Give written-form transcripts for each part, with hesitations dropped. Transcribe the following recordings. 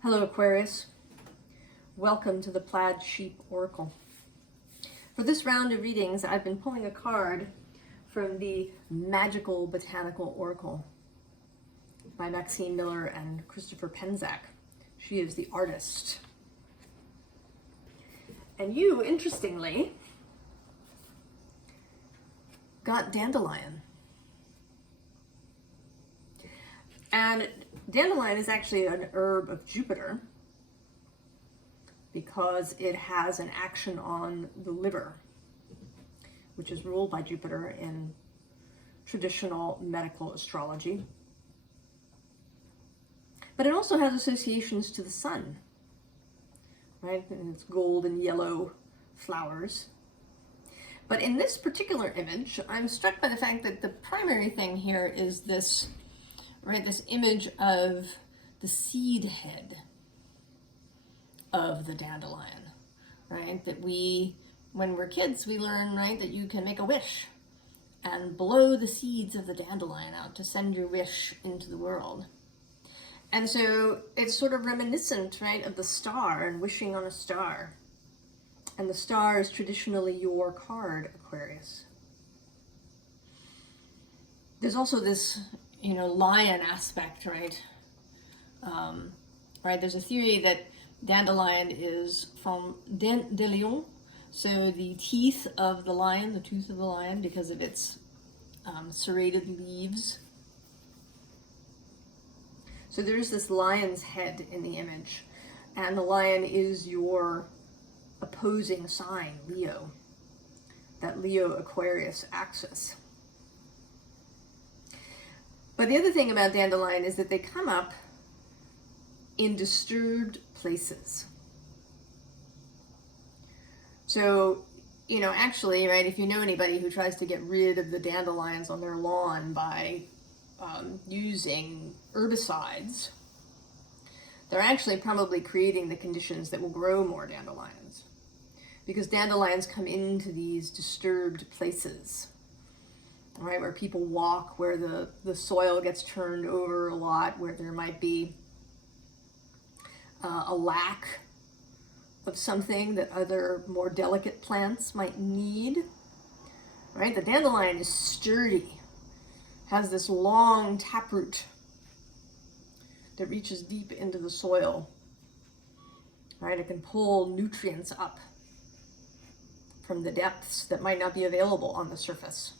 Hello Aquarius, welcome to the Plaid Sheep Oracle. For this round of readings, I've been pulling a card from the Magickal Botanical Oracle by Maxine Miller and Christopher Penczak. She is the artist. And you, interestingly, got dandelion. And dandelion is actually an herb of Jupiter because it has an action on the liver, which is ruled by Jupiter in traditional medical astrology. But it also has associations to the sun, right? And it's gold and yellow flowers. But in this particular image, I'm struck by the fact that the primary thing here is this, right, this image of the seed head of the dandelion, right? That when we're kids, we learn, right, that you can make a wish and blow the seeds of the dandelion out to send your wish into the world. And so it's sort of reminiscent, right, of the star and wishing on a star. And the star is traditionally your card, Aquarius. There's also this, lion aspect, right? Right, there's a theory that dandelion is from de lion, so the teeth of the lion, the tooth of the lion, because of its serrated leaves. So there's this lion's head in the image, and the lion is your opposing sign, Leo, that Leo-Aquarius axis. But the other thing about dandelion is that they come up in disturbed places. So, actually, right, if you know anybody who tries to get rid of the dandelions on their lawn by using herbicides, they're actually probably creating the conditions that will grow more dandelions. Because dandelions come into these disturbed places, right, where people walk, where the soil gets turned over a lot, where there might be a lack of something that other more delicate plants might need, right? The dandelion is sturdy, has this long taproot that reaches deep into the soil, right? It can pull nutrients up from the depths that might not be available on the surface.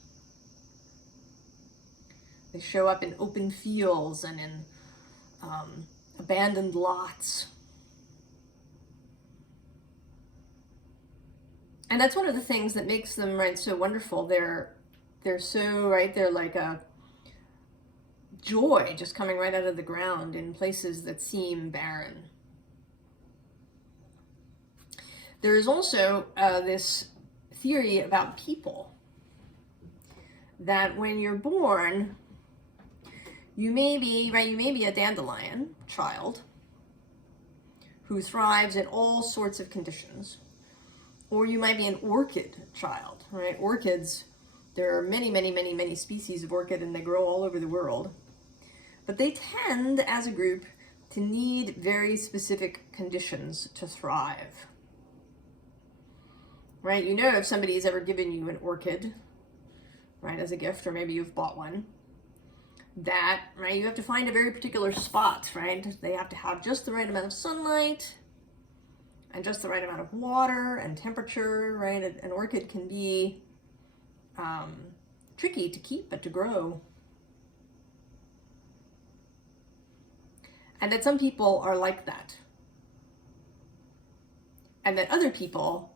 They show up in open fields and in abandoned lots. And that's one of the things that makes them, right, so wonderful. They're so, right, they're like a joy just coming right out of the ground in places that seem barren. There is also this theory about people that when you're born, you may be a dandelion child who thrives in all sorts of conditions, or you might be an orchid child, right? Orchids, there are many species of orchid, and they grow all over the world. But they tend, as a group, to need very specific conditions to thrive. Right? If somebody's ever given you an orchid, right, as a gift, or maybe you've bought one, that, right, you have to find a very particular spot, right? They have to have just the right amount of sunlight and just the right amount of water and temperature, right? An orchid can be tricky to keep, but to grow. And that some people are like that. And that other people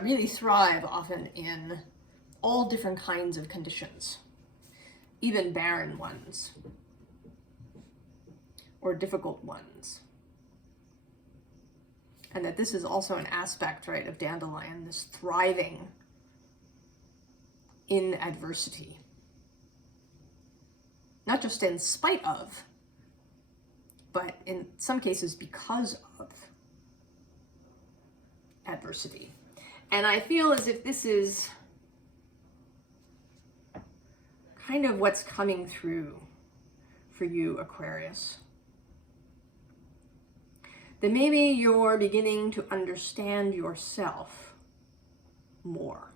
really thrive often in all different kinds of conditions, even barren ones or difficult ones. And that this is also an aspect, right, of dandelion, this thriving in adversity. Not just in spite of, but in some cases because of adversity. And I feel as if this is kind of what's coming through for you, Aquarius. then maybe you're beginning to understand yourself more.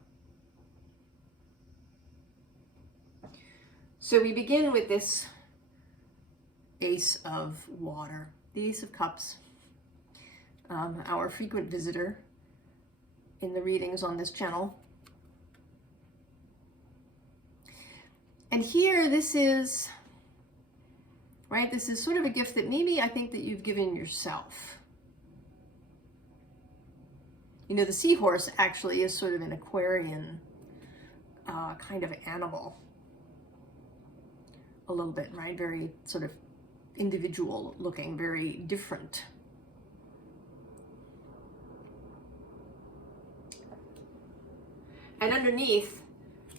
So we begin with this Ace of Water, the Ace of Cups, our frequent visitor in the readings on this channel. And here, this is, right, this is sort of a gift that maybe I think that you've given yourself. You know, the seahorse actually is sort of an Aquarian kind of animal. A little bit, right? Very sort of individual looking, very different. And underneath,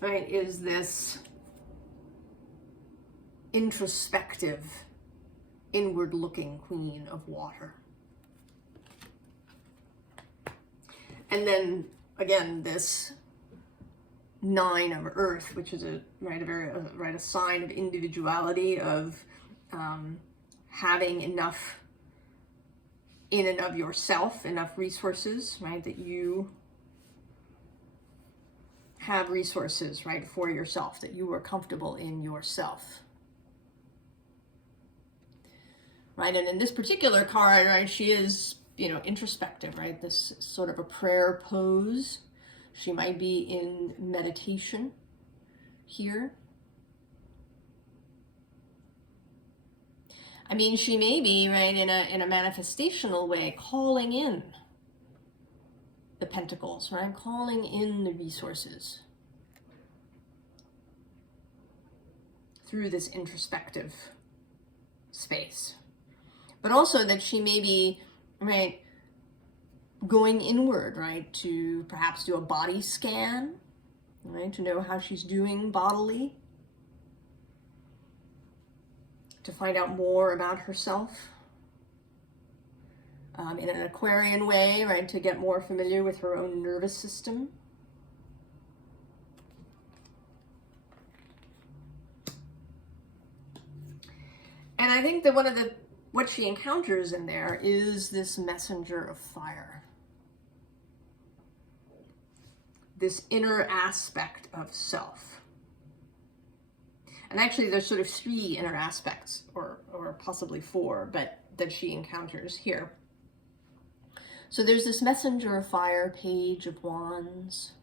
right, is this introspective, inward-looking Queen of Water. And then, again, this Nine of Earth, which is a sign of individuality, of having enough in and of yourself, enough resources, right, that you have resources, right, for yourself, that you are comfortable in yourself. Right, and in this particular card, right, she is, you know, introspective, right, this sort of a prayer pose. She might be in meditation here. I mean, she may be, right, in a manifestational way, calling in the pentacles, right, calling in the resources through this introspective space. But also that she may be, right, going inward, right, to perhaps do a body scan, right, to know how she's doing bodily, to find out more about herself in an Aquarian way, right, to get more familiar with her own nervous system. And I think that what she encounters in there is this messenger of fire. This inner aspect of self. And actually there's sort of 3 inner aspects, or possibly 4, but that she encounters here. So there's this messenger of fire, Page of Wands.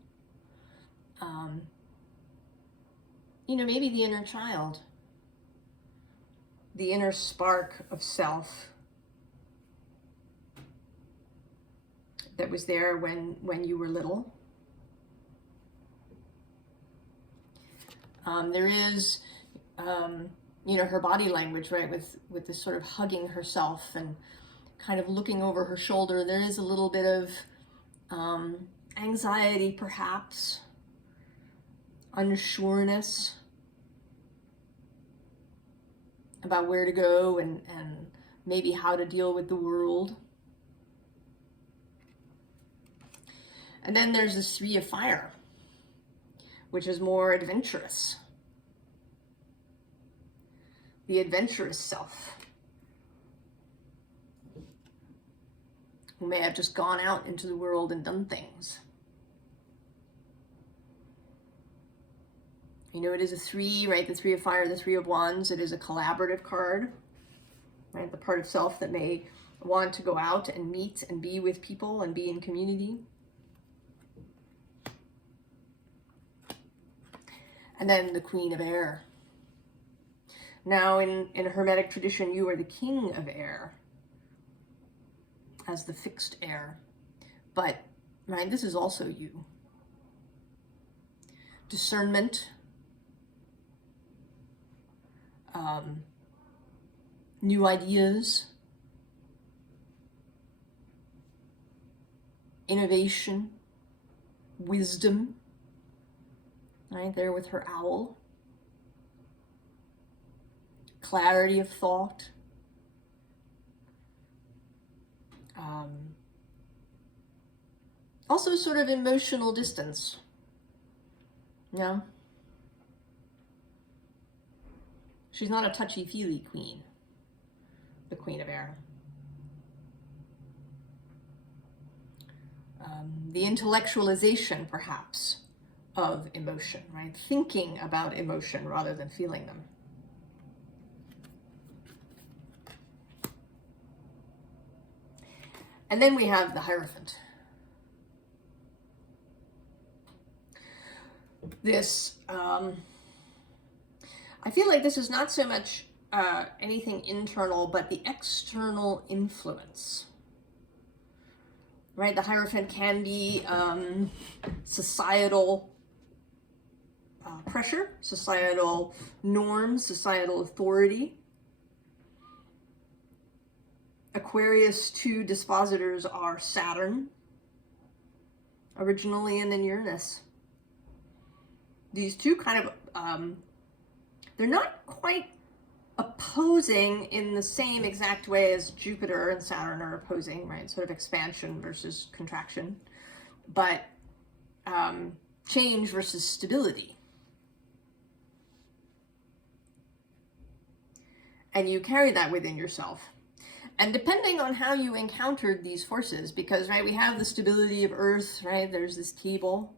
You know, maybe the inner child. The inner spark of self that was there when you were little. There is, you know, her body language, right, with this sort of hugging herself and kind of looking over her shoulder. There is a little bit of anxiety, perhaps, unsureness about where to go and maybe how to deal with the world. And then there's this 3 of Fire, which is more adventurous. The adventurous self, who may have just gone out into the world and done things. You know, it is a 3, right? The 3 of Fire, the 3 of Wands. It is a collaborative card, right? The part of self that may want to go out and meet and be with people and be in community. And then the Queen of Air. Now, in Hermetic tradition, you are the King of Air as the fixed air. But, right, this is also you. Discernment. New ideas. Innovation. Wisdom. Right there with her owl. Clarity of thought. Also sort of emotional distance. Yeah. She's not a touchy-feely queen, the Queen of Air. the intellectualization, perhaps, of emotion, right? Thinking about emotion rather than feeling them. And then we have the Hierophant. This, I feel like this is not so much anything internal, but the external influence. Right? The Hierophant can be societal pressure, societal norms, societal authority. Aquarius 2 dispositors are Saturn, originally, and then Uranus. These two kind of, they're not quite opposing in the same exact way as Jupiter and Saturn are opposing, right? Sort of expansion versus contraction, but change versus stability. And you carry that within yourself. And depending on how you encountered these forces, because, right, we have the stability of Earth, right? There's this cable,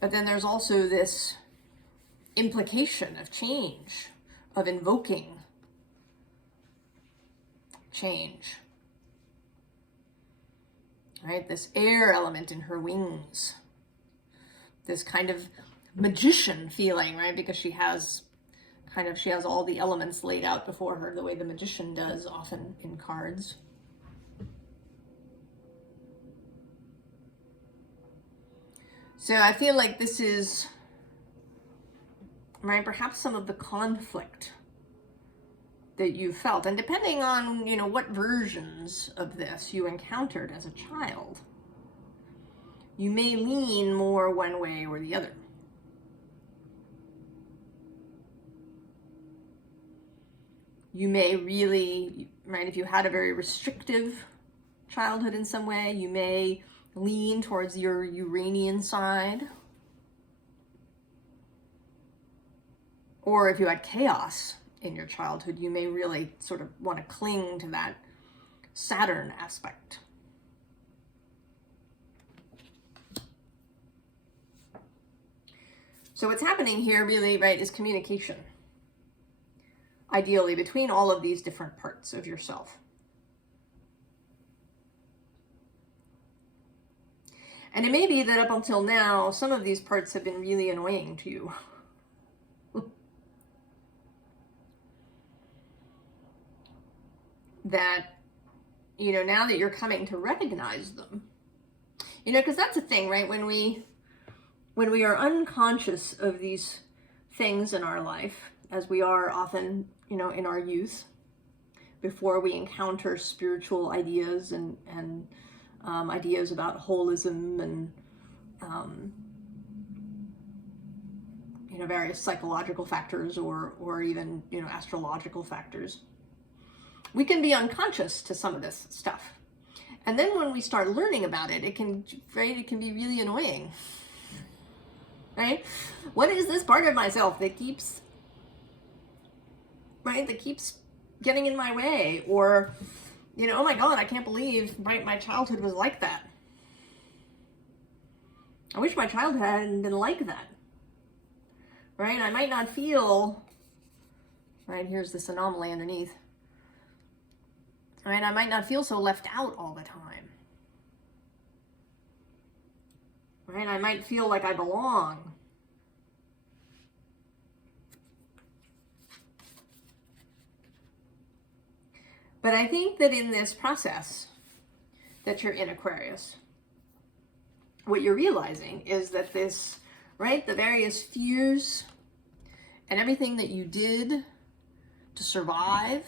but then there's also this implication of change, of invoking change, right? This air element in her wings, this kind of magician feeling, right? Because she has all the elements laid out before her, the way the magician does often in cards. So I feel like this is, right, perhaps some of the conflict that you felt, and depending on, you know, what versions of this you encountered as a child, you may lean more one way or the other. You may really, right, if you had a very restrictive childhood in some way, you may lean towards your Uranian side. Or if you had chaos in your childhood, you may really sort of want to cling to that Saturn aspect. So what's happening here really, right, is communication, ideally, between all of these different parts of yourself. And it may be that up until now, some of these parts have been really annoying to you. That, you know, now that you're coming to recognize them, you know, because that's the thing, right? When we are unconscious of these things in our life, as we are often, you know, in our youth, before we encounter spiritual ideas and ideas about holism and, you know, various psychological factors or even, you know, astrological factors, we can be unconscious to some of this stuff. And then when we start learning about it, it can be really annoying, right? What is this part of myself that keeps, right, that keeps getting in my way? Or, you know, oh my God, I can't believe, right, my childhood was like that. I wish my childhood hadn't been like that, right? I might not feel, right, here's this anomaly underneath. Right, I might not feel so left out all the time. Right, I might feel like I belong. But I think that in this process that you're in, Aquarius, what you're realizing is that this, right, the various fears and everything that you did to survive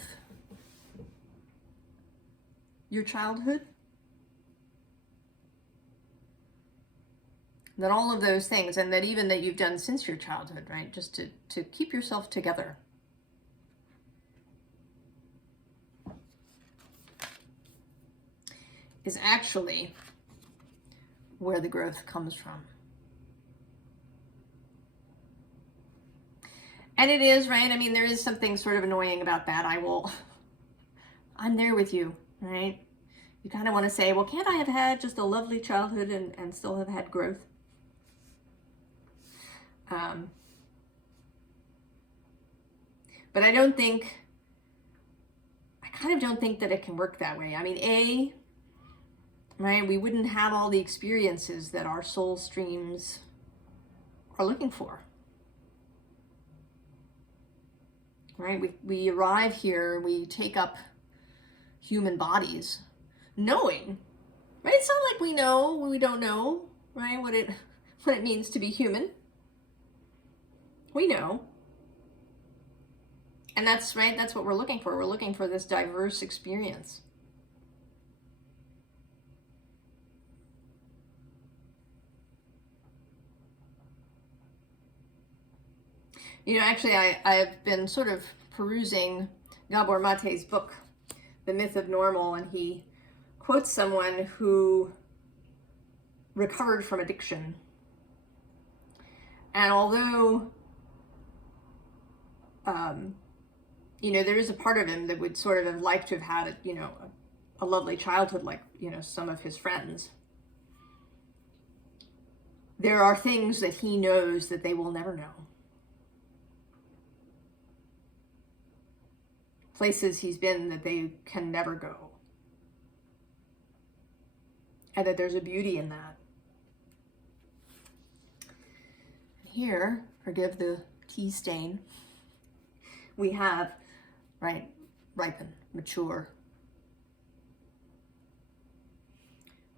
your childhood, that all of those things, and that even that you've done since your childhood, right, just to keep yourself together, is actually where the growth comes from. And it is, right, I mean, there is something sort of annoying about that. I'm there with you. Right? you kind of want to say, well, can't I have had just a lovely childhood and still have had growth? But I kind of don't think that it can work that way. I mean, right, we wouldn't have all the experiences that our soul streams are looking for. Right? We arrive here, we take up human bodies, knowing, right? It's not like we know when we don't know, right? What it means to be human. We know. And that's right, that's what we're looking for. We're looking for this diverse experience. You know, actually, I've been sort of perusing Gabor Mate's book, The Myth of Normal, and he quotes someone who recovered from addiction. And although, you know, there is a part of him that would sort of have liked to have had, you know, a lovely childhood like, you know, some of his friends. There are things that he knows that they will never know. Places he's been that they can never go. And that there's a beauty in that. Here, forgive the tea stain, we have, right, ripen, mature.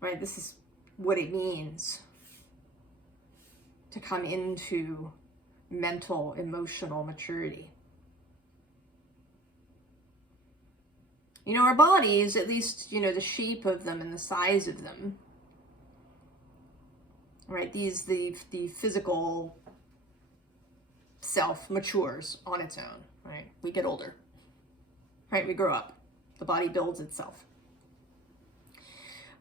Right, this is what it means to come into mental, emotional maturity. You know, our bodies, at least, you know, the shape of them and the size of them, right, the physical self matures on its own, right? We get older, right? We grow up. The body builds itself.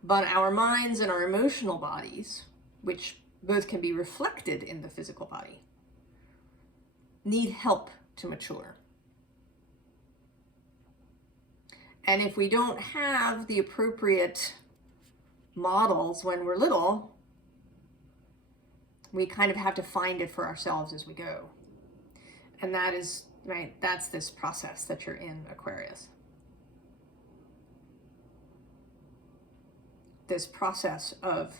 But our minds and our emotional bodies, which both can be reflected in the physical body, need help to mature. And if we don't have the appropriate models when we're little, we kind of have to find it for ourselves as we go. And that is, right, that's this process that you're in, Aquarius. This process of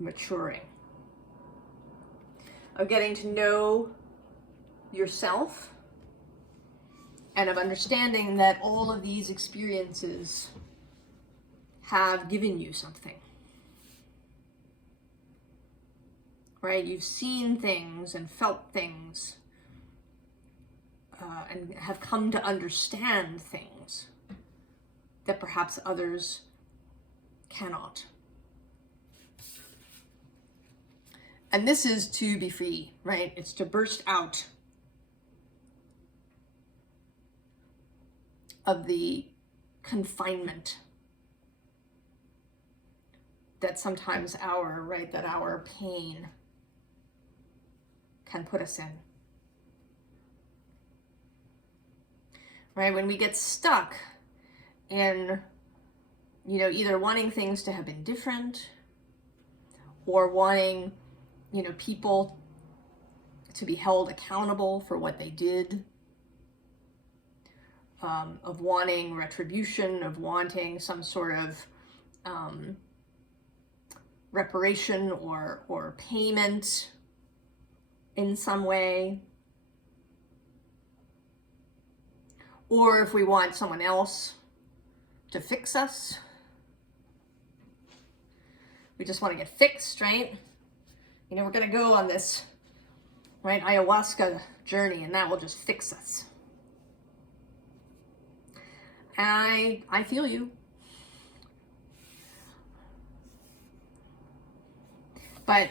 maturing, of getting to know yourself, and of understanding that all of these experiences have given you something. Right? You've seen things and felt things and have come to understand things that perhaps others cannot. And this is to be free, right? It's to burst out of the confinement that sometimes our pain can put us in. Right? When we get stuck in, you know, either wanting things to have been different or wanting, you know, people to be held accountable for what they did, of wanting retribution, of wanting some sort of reparation or payment in some way, or if we want someone else to fix us, we just want to get fixed, right? You know, we're going to go on this, right, ayahuasca journey, and that will just fix us. I feel you. But,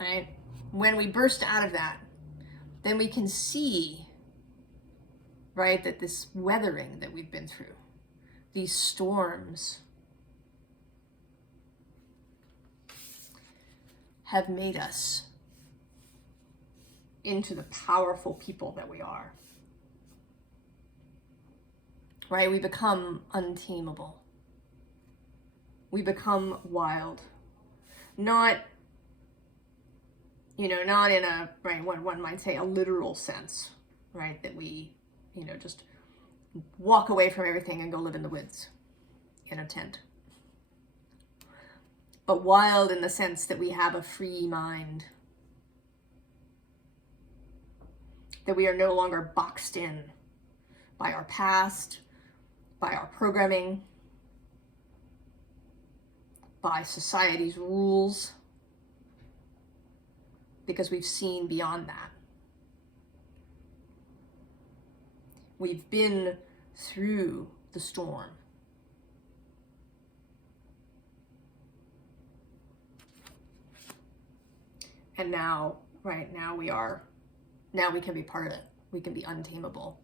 right, when we burst out of that, then we can see, right, that this weathering that we've been through, these storms, have made us into the powerful people that we are. Right? We become untamable. We become wild. Not, not in a, right, one might say a literal sense, right? That we, just walk away from everything and go live in the woods in a tent. But wild in the sense that we have a free mind. That we are no longer boxed in by our past, by our programming, by society's rules, because we've seen beyond that. We've been through the storm. And now, right, now we can be part of it. We can be untamable.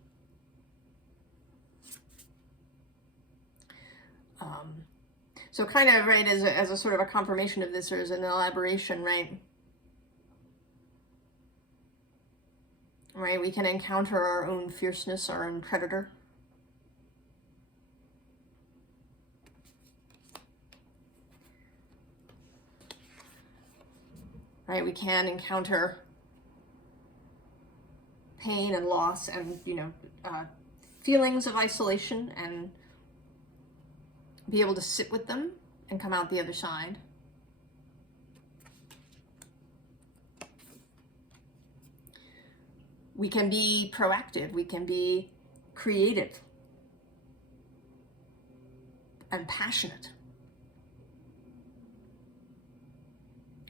So kind of, right, as a sort of a confirmation of this, or as an elaboration, right? Right, we can encounter our own fierceness, our own predator. Right, we can encounter pain and loss and, feelings of isolation, and be able to sit with them and come out the other side. We can be proactive, we can be creative and passionate.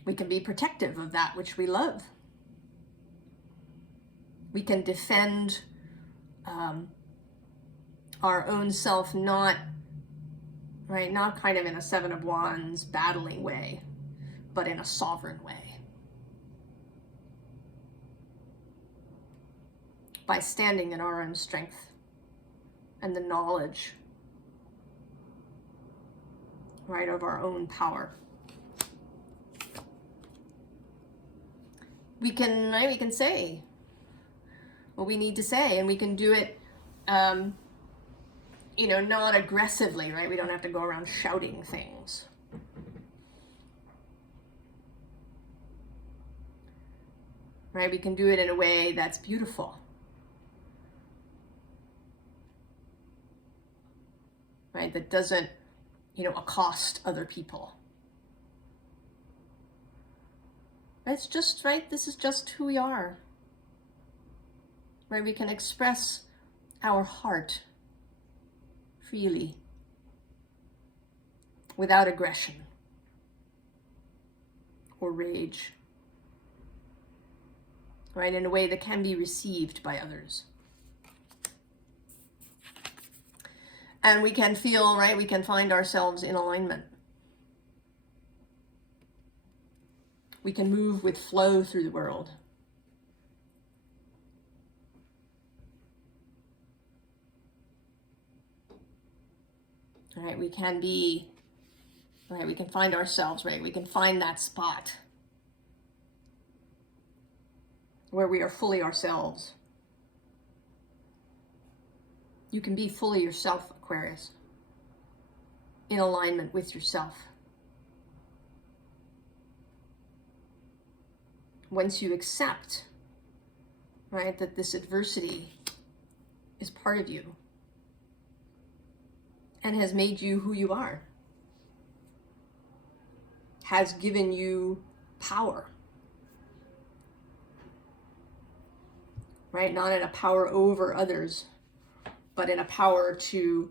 We can be protective of that which we love. We can defend our own self, not kind of in a Seven of Wands battling way, but in a sovereign way. By standing in our own strength and the knowledge, right, of our own power. We can say what we need to say, and we can do it, not aggressively, right? We don't have to go around shouting things. Right? We can do it in a way that's beautiful. Right? That doesn't, accost other people. It's just, right, this is just who we are. Right? We can express our heart freely, without aggression or rage. Right? In a way that can be received by others. And we can feel, right, we can find ourselves in alignment. We can move with flow through the world. Right, we can be, right, we can find ourselves, right, we can find that spot where we are fully ourselves. You can be fully yourself, Aquarius, in alignment with yourself. Once you accept, right, that this adversity is part of you and has made you who you are, has given you power, right? Not in a power over others, but in a power to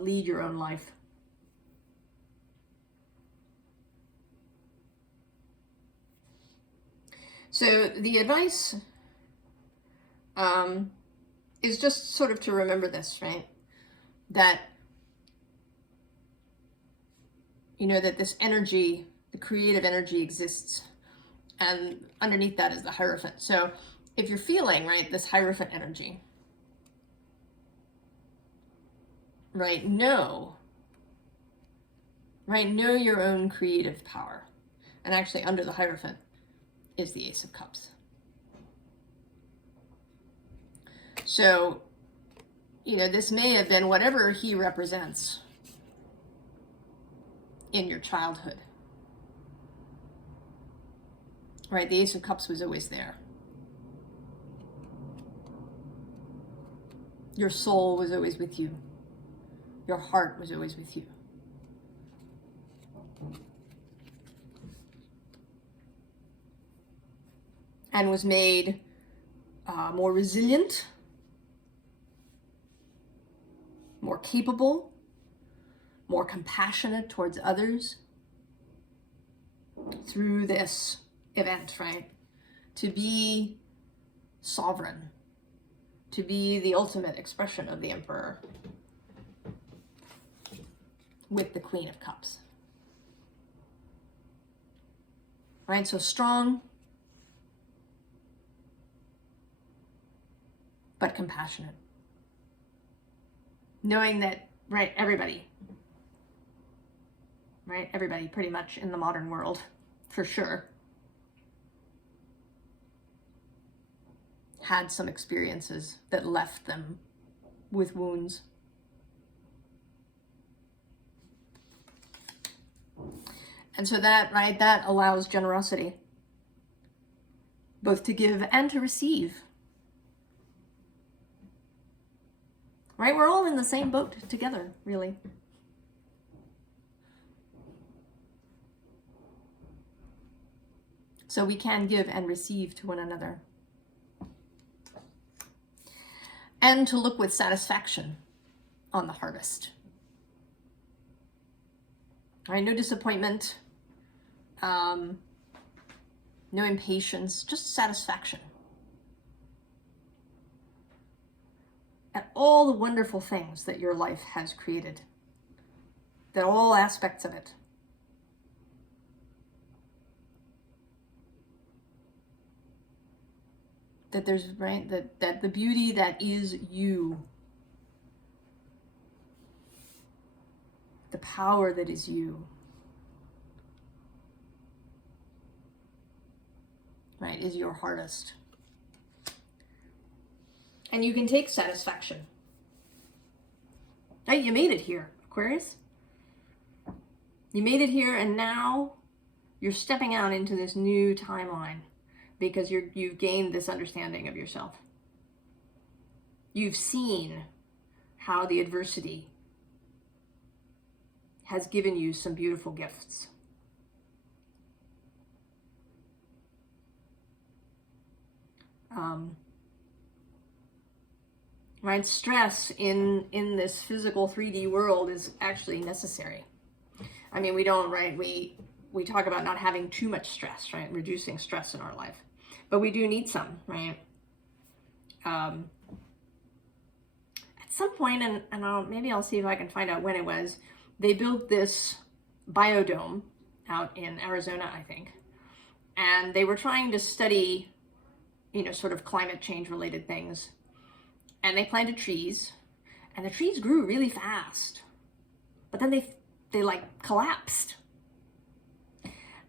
lead your own life. So the advice is just sort of to remember this, right? That, that this energy, the creative energy exists, and underneath that is the Hierophant. So if you're feeling, right, this Hierophant energy, right, know your own creative power. And actually under the Hierophant is the Ace of Cups. So, this may have been whatever he represents, in your childhood. Right? The Ace of Cups was always there. Your soul was always with you. Your heart was always with you. And was made more resilient, more capable, more compassionate towards others through this event, right? To be sovereign, to be the ultimate expression of the Emperor with the Queen of Cups. Right, so strong, but compassionate. Knowing that, right, everybody pretty much in the modern world, for sure, had some experiences that left them with wounds. And so that, right, that allows generosity, both to give and to receive. Right, we're all in the same boat together, really. So we can give and receive to one another. And to look with satisfaction on the harvest. All right, no disappointment, no impatience, just satisfaction. At all the wonderful things that your life has created, that all aspects of it. That there's, right, that the beauty that is you, the power that is you, right, is your hardest. And you can take satisfaction. Right, you made it here, Aquarius. You made it here, and now you're stepping out into this new timeline because you've gained this understanding of yourself. You've seen how the adversity has given you some beautiful gifts. Right, stress in this physical 3D world is actually necessary. I mean, we don't, right, we talk about not having too much stress, right, reducing stress in our life, but we do need some, right? At some point, and maybe I'll see if I can find out when it was, they built this biodome out in Arizona, I think, and they were trying to study, you know, sort of climate change related things. And they planted trees, and the trees grew really fast, but then they like collapsed.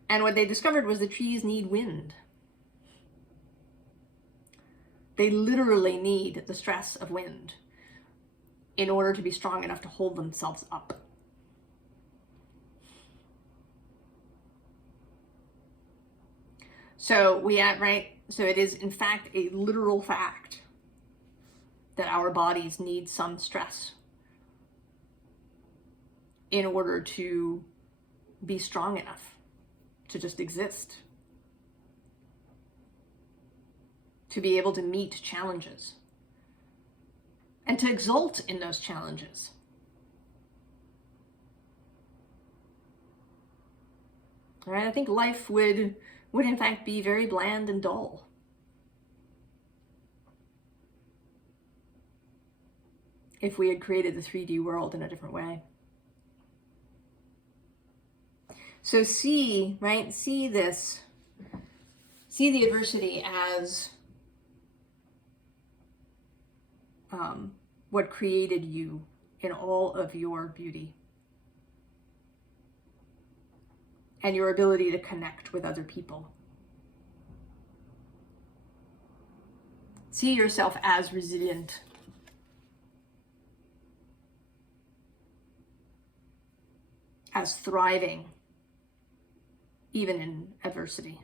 And what they discovered was the trees need wind. They literally need the stress of wind in order to be strong enough to hold themselves up. So so it is in fact a literal fact that our bodies need some stress in order to be strong enough to just exist, to be able to meet challenges, and to exult in those challenges. All right, I think life would in fact be very bland and dull if we had created the 3D world in a different way. So see the adversity as what created you in all of your beauty and your ability to connect with other people. See yourself as resilient. as thriving even in adversity.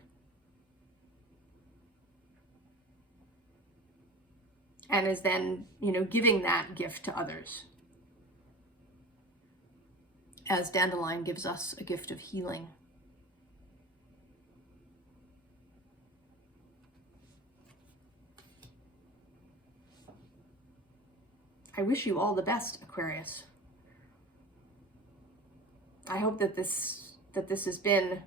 And is then, giving that gift to others. As dandelion gives us a gift of healing. I wish you all the best, Aquarius. I hope that this has been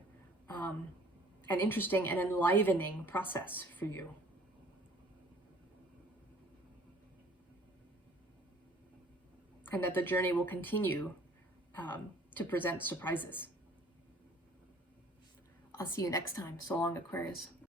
an interesting and enlivening process for you. And that the journey will continue to present surprises. I'll see you next time. So long, Aquarius.